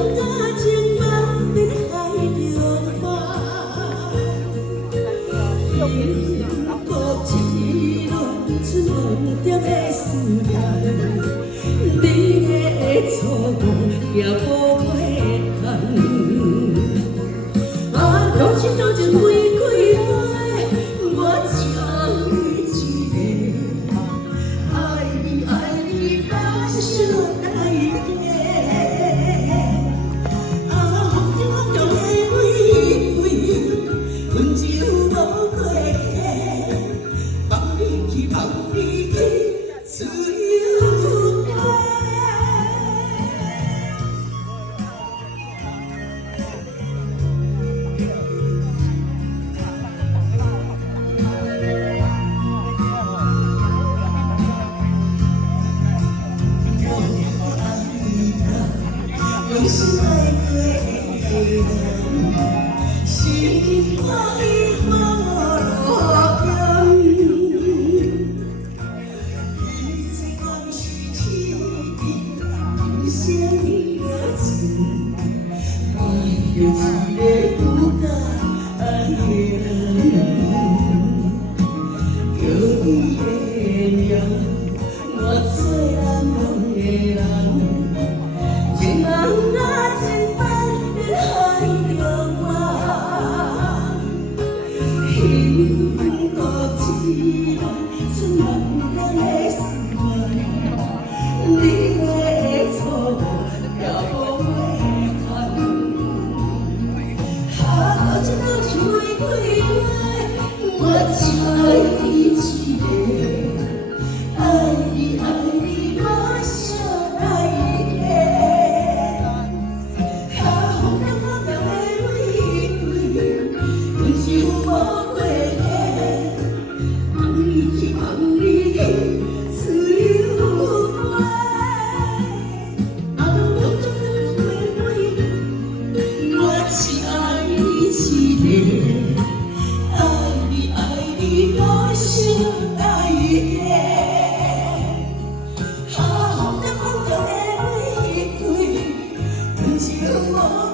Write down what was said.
情梦在海中花，英国一轮春梦中的思念，你的错误也无回头。啊，多情多情玫瑰花，我只爱一个，爱你爱你把心爱的。啊，风中风中的玫瑰，温柔无过客，放你去放你去，自由飞。用心爱过的人，心花已花落根。一切往事起点，不想你的情，爱着一个孤单的人。有你的名，我最难忘的人。情梦啊，情梦在海中花，幸福一段春梦中的思念，你的错误也无回头。啊，多情多情玫瑰花，我只爱你一个，爱你爱你我相爱的。温柔无过客，放你去放你去，自由飞。啊，风中风中的玫瑰，我只爱你一个，爱你爱你我心爱的。啊，风中风中的玫瑰，温柔无。